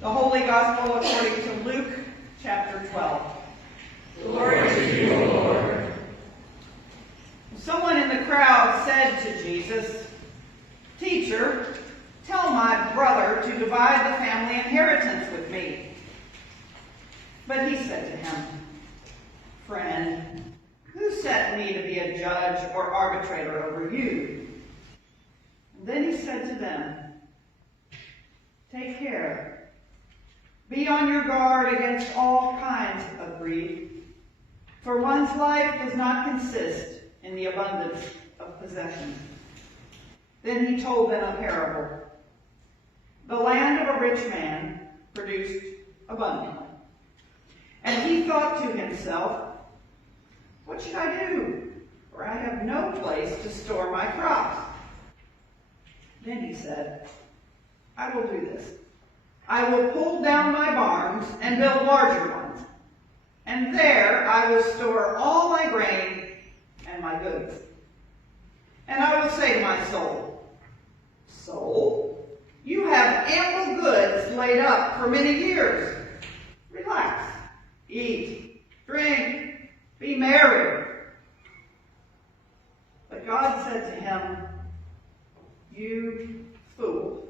The Holy Gospel according to Luke chapter 12. Glory to you, Lord. Someone in the crowd said to Jesus, "Teacher, tell my brother to divide the family inheritance with me." But he said to him, "Friend, who set me to be a judge or arbitrator over you?" And then he said to them, "Take care. Be on your guard against all kinds of greed, for one's life does not consist in the abundance of possessions." Then he told them a parable. The land of a rich man produced abundantly. And he thought to himself, "What should I do? For I have no place to store my crops." Then he said, "I will do this. I will pull down my barns and build larger ones, and there I will store all my grain and my goods. And I will say to my soul, 'Soul, you have ample goods laid up for many years. Relax, eat, drink, be merry.' But God said to him, 'You fool.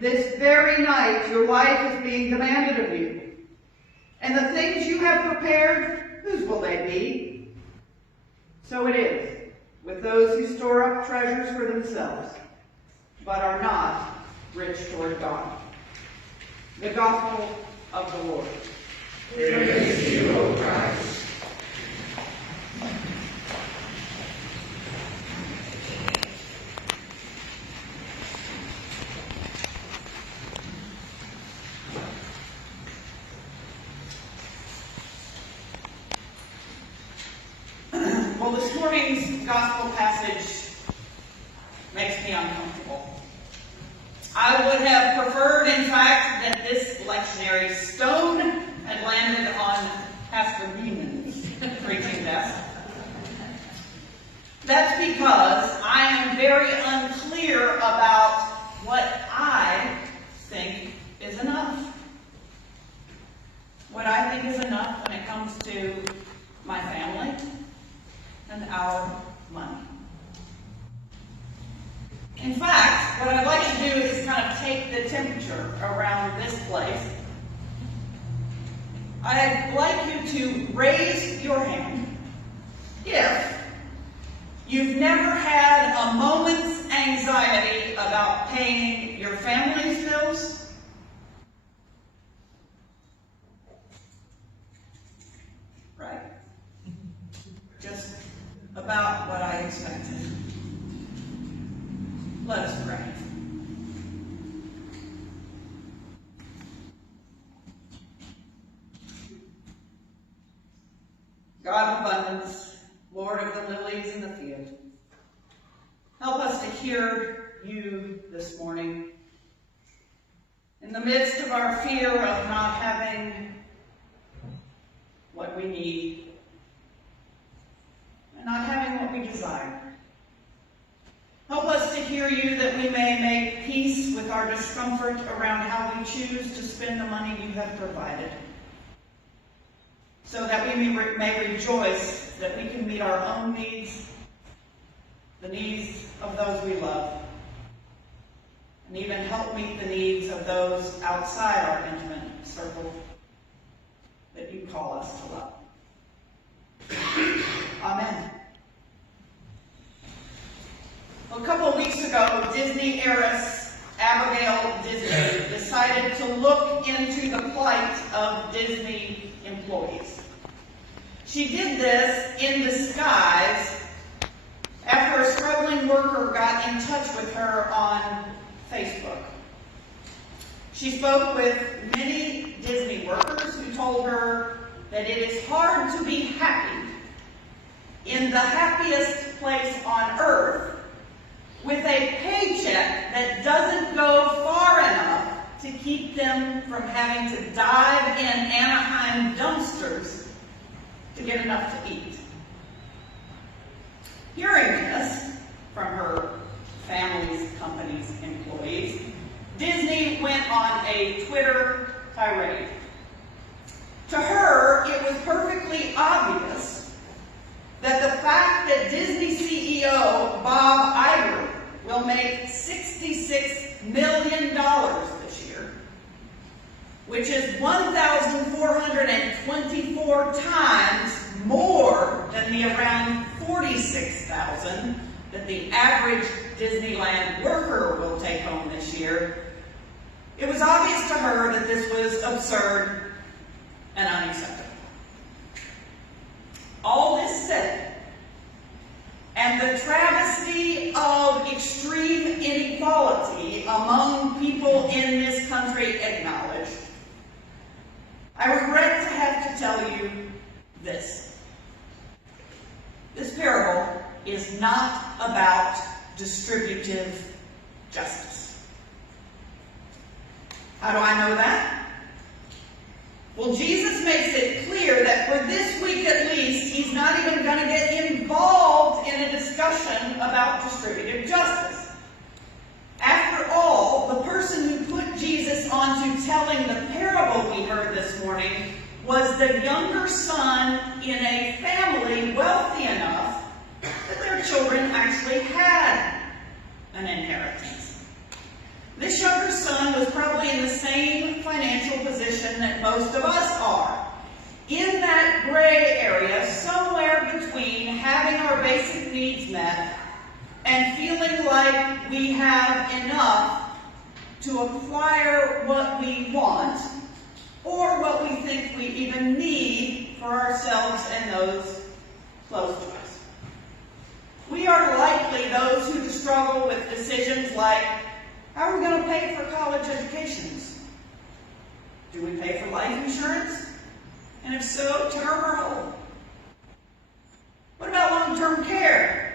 This very night your life is being demanded of you. And the things you have prepared, whose will they be?' So it is with those who store up treasures for themselves, but are not rich toward God." The Gospel of the Lord. Praise to you, O Christ. Well, this morning's gospel passage makes me uncomfortable. I would have preferred, in fact, that this lectionary stone had landed on Pastor Beeman's preaching desk. That's because I am very unclear about what I think is enough. What I think is enough when it comes to my family and our money. In fact, what I'd like to do is kind of take the temperature around this place. I'd like you to raise your hand if you've never had a moment's anxiety about paying your family's bills. Right? Just about what I expected. Let us pray. God of abundance, Lord of the lilies in the field, help us to hear you this morning. In the midst of our fear of not having what we need, and not having what we desire. Help us to hear you that we may make peace with our discomfort around how we choose to spend the money you have provided, so that we may rejoice that we can meet our own needs, the needs of those we love, and even help meet the needs of those outside our intimate circle that you call us to love. Amen. Well, a couple of weeks ago, Disney heiress Abigail Disney decided to look into the plight of Disney employees. She did this in disguise after a struggling worker got in touch with her on Facebook. She spoke with many Disney workers who told her that it is hard to be happy in the happiest place on earth with a paycheck that doesn't go far enough to keep them from having to dive in Anaheim dumpsters to get enough to eat. Hearing this from her family's company's employees, Disney went on a Twitter tirade. To her, it was perfectly obvious that the fact that Disney CEO Bob Iger will make $66 million this year, which is 1,424 times more than the around 46,000 that the average Disneyland worker will take home this year. It was obvious to her that this was absurd and unacceptable. All this said, and the travesty of extreme inequality among people in this country acknowledged, I regret to have to tell you this. This parable is not about distributive justice. How do I know that? Well, Jesus makes it clear that for this week at least, he's not even going to get involved in a discussion about distributive justice. After all, the person who put Jesus onto telling the parable we heard this morning was the younger son in a family wealthy enough that their children actually had an inheritance. This younger son was probably in the same financial position that most of us are, in that gray area somewhere between having our basic needs met and feeling like we have enough to acquire what we want or what we think we even need for ourselves and those close to us. We are likely those who struggle with decisions like, how are we going to pay for college educations? Do we pay for life insurance? And if so, term or whole? What about long-term care?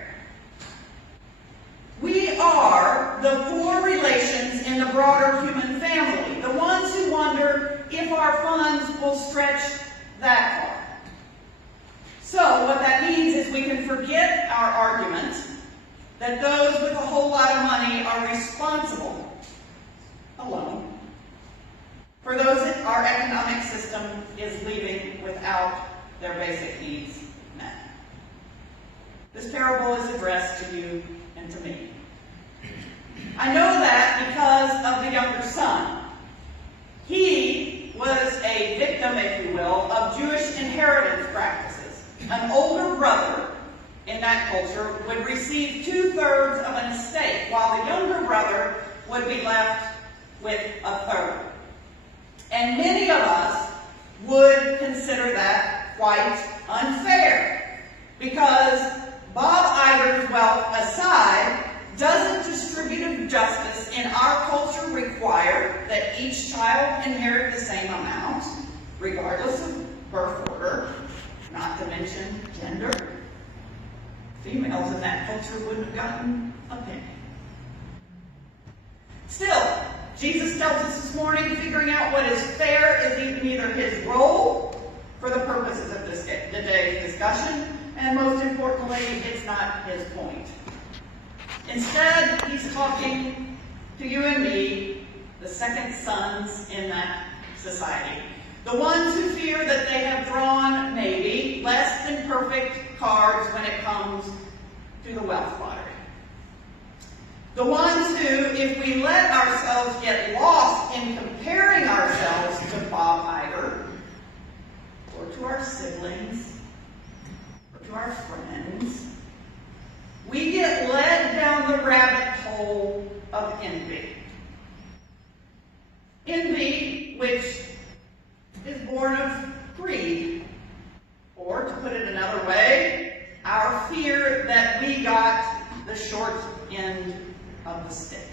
We are the poor relations in the broader human family, the ones who wonder if our funds will stretch that far. So what that means is we can forget our argument that those with a whole lot of money are responsible alone for those that our economic system is leaving without their basic needs met. This parable is addressed to you and to me. I know that because of the younger son. He was a victim, if you will, of Jewish inheritance practices. An older brother in that culture would receive 2/3 of an estate, while the younger brother would be left with 1/3. And many of us would consider that quite unfair, because Bob Iger's wealth aside, doesn't distributive justice in our culture require that each child inherit the same amount, regardless of birth order, not to mention gender? Females in that culture wouldn't have gotten a penny. Still, Jesus tells us this morning, figuring out what is fair is neither his role for the purposes of today's discussion, and most importantly, it's not his point. Instead, he's talking to you and me, the second sons in that society. The ones who fear that they have drawn, maybe, less than perfect cards when it comes to the wealth lottery. The ones who, if we let ourselves get lost in comparing ourselves to Bob Iger, or to our siblings, or to our friends, we get led down the rabbit hole of envy. Envy, which is born of greed, or to put it another way, our fear that we got the short end of the stick.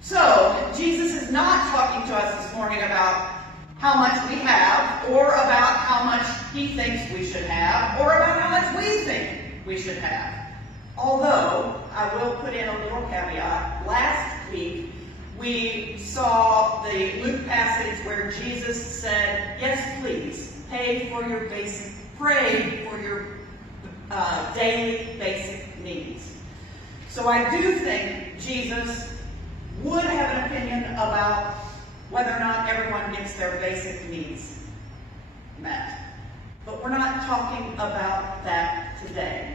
So, Jesus is not talking to us this morning about how much we have, or about how much he thinks we should have, or about how much we think we should have. Although, I will put in a little caveat. Last week, we saw the Luke passage where Jesus said, yes, please, pray for your daily basic needs. So I do think Jesus would have an whether or not everyone gets their basic needs met. But we're not talking about that today.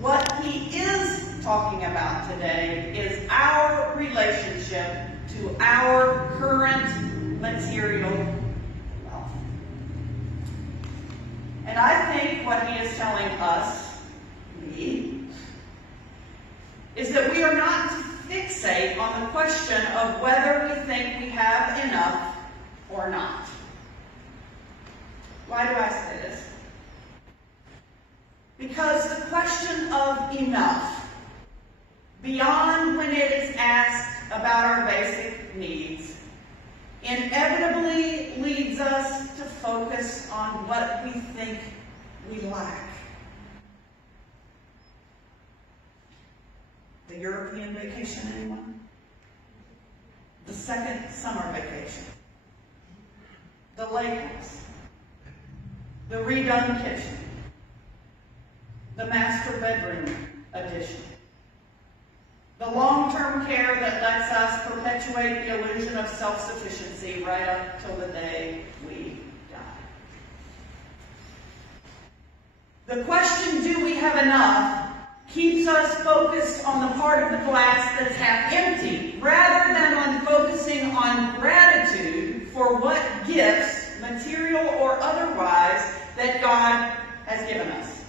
What he is talking about today is our relationship to our current material wealth. And I think what he is telling us, me, is that we are not to fixate on the question of whether we think we have enough or not. Why do I say this? Because the question of enough, beyond when it is asked about our basic needs, inevitably leads us to focus on what we think we lack. The European vacation, anyone? The second summer vacation. The lake house. The redone kitchen. The master bedroom addition. The long-term care that lets us perpetuate the illusion of self-sufficiency right up till the day we die. The question, do we have enough, keeps us focused on the part of the glass that is half empty, rather than on focusing on gratitude for what gifts, material or otherwise, that God has given us.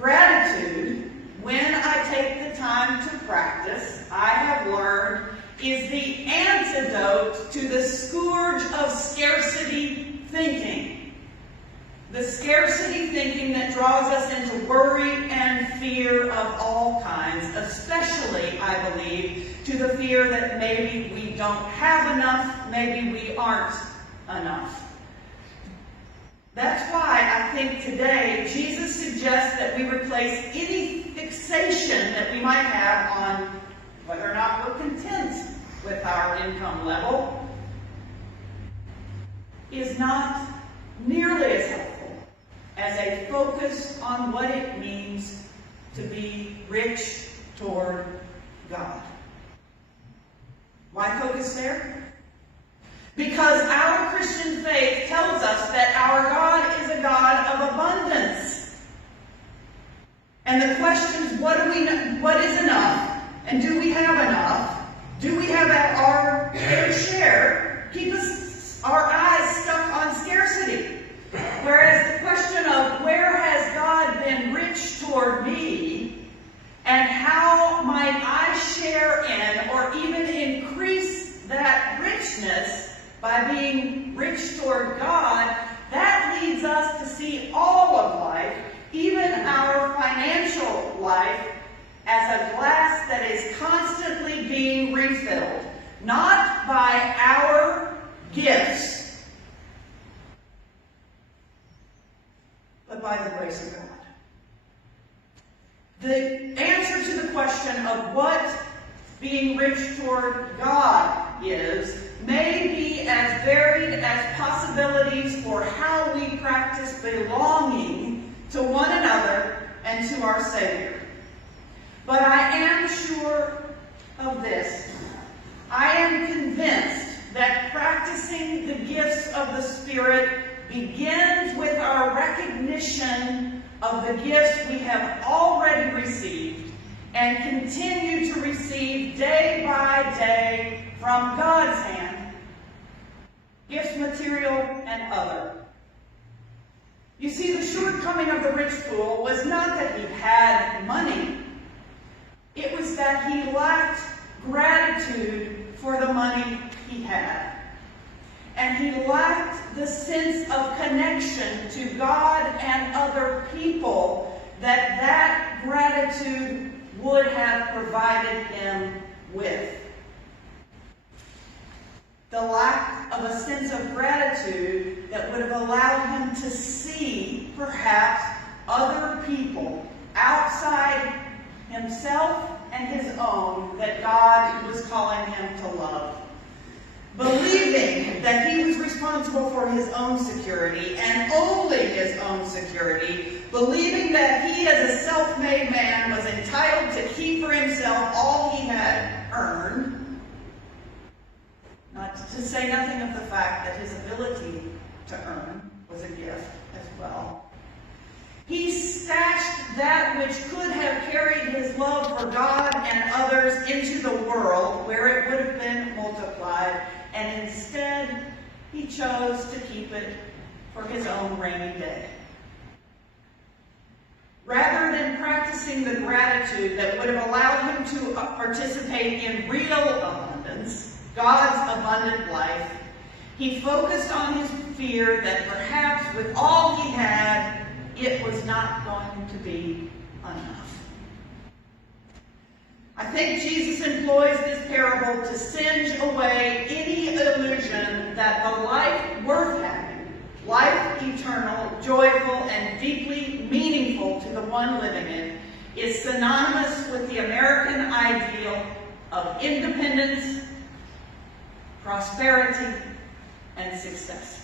Gratitude, when I take the time to practice, I have learned, is the antidote to the scourge of scarcity thinking. The scarcity thinking that draws us into worry and fear of all kinds, especially, I believe, to the fear that maybe we don't have enough, maybe we aren't enough. That's why I think today Jesus suggests that we replace any fixation that we might have on whether or not we're content with our income level is not nearly as helpful as a focus on what it means to be rich toward God. Why focus there? Because our Christian faith tells us that our God is a God of abundance. And the question is, what is enough? And do we have enough? Do we have our fair share? Keep our eyes stuck on scarcity. Whereas the question of where has God been rich toward me, and how might I share in or even increase that richness by being rich toward God, that leads us to see all of life, even our financial life, as a glass that is constantly being refilled, not by our gifts, but by the grace of God. The answer to the question of what being rich toward God is may be as varied as possibilities for how we practice belonging to one another and to our Savior. But I am sure of this. I am convinced that practicing the gifts of the Spirit begins with our recognition of the gifts we have already received and continue to receive day by day from God's hand, gifts material and other. You see, the shortcoming of the rich fool was not that he had money. It was that he lacked gratitude for the money he had. And he lacked the sense of connection to God and other people that gratitude would have provided him with. The lack of a sense of gratitude that would have allowed him to see, perhaps, other people outside himself and his own that God was calling him to love. Believing that he was responsible for his own security and only his own security, believing that he as a self-made man was entitled to keep for himself all he had earned, not to say nothing of the fact that his ability to earn was a gift as well. He stashed that which could have carried his love for God and others into the world where it would have been multiplied, and instead he chose to keep it for his own rainy day. Rather than practicing the gratitude that would have allowed him to participate in real abundance, God's abundant life, he focused on his fear that perhaps with all he had, it was not going to be enough. I think Jesus employs this parable to singe away any illusion that the life worth having, life eternal, joyful, and deeply meaningful to the one living it, is synonymous with the American ideal of independence, prosperity, and success.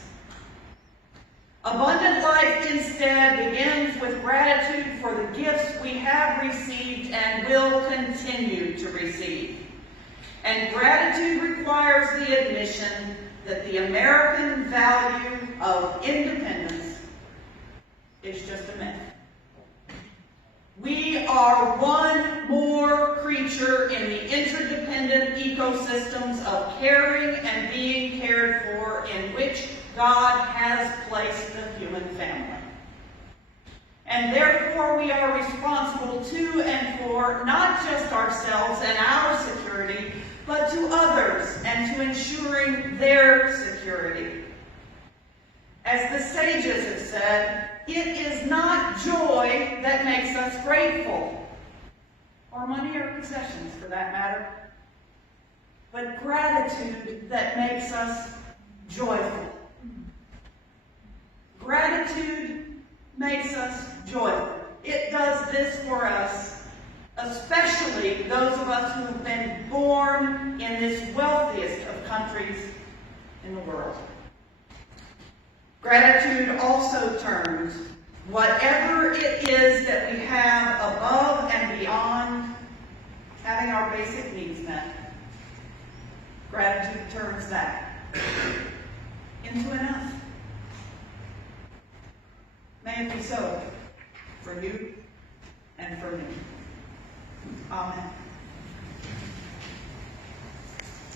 Abundant life instead begins with gratitude for the gifts we have received and will continue to receive. And gratitude requires the admission that the American value of independence is just a myth. We are one more creature in the interdependent ecosystems of caring and being cared for in which God has placed the human family. And therefore we are responsible to and for not just ourselves and our security, but to others and to ensuring their security. As the sages have said, it is not joy that makes us grateful, or money or possessions for that matter, but gratitude that makes us joyful. Gratitude makes us joyful. It does this for us, especially those of us who have been born in this wealthiest of countries in the world. Gratitude also turns whatever it is that we have above and beyond having our basic needs met. Gratitude turns that into enough. May it be so for you and for me. Amen.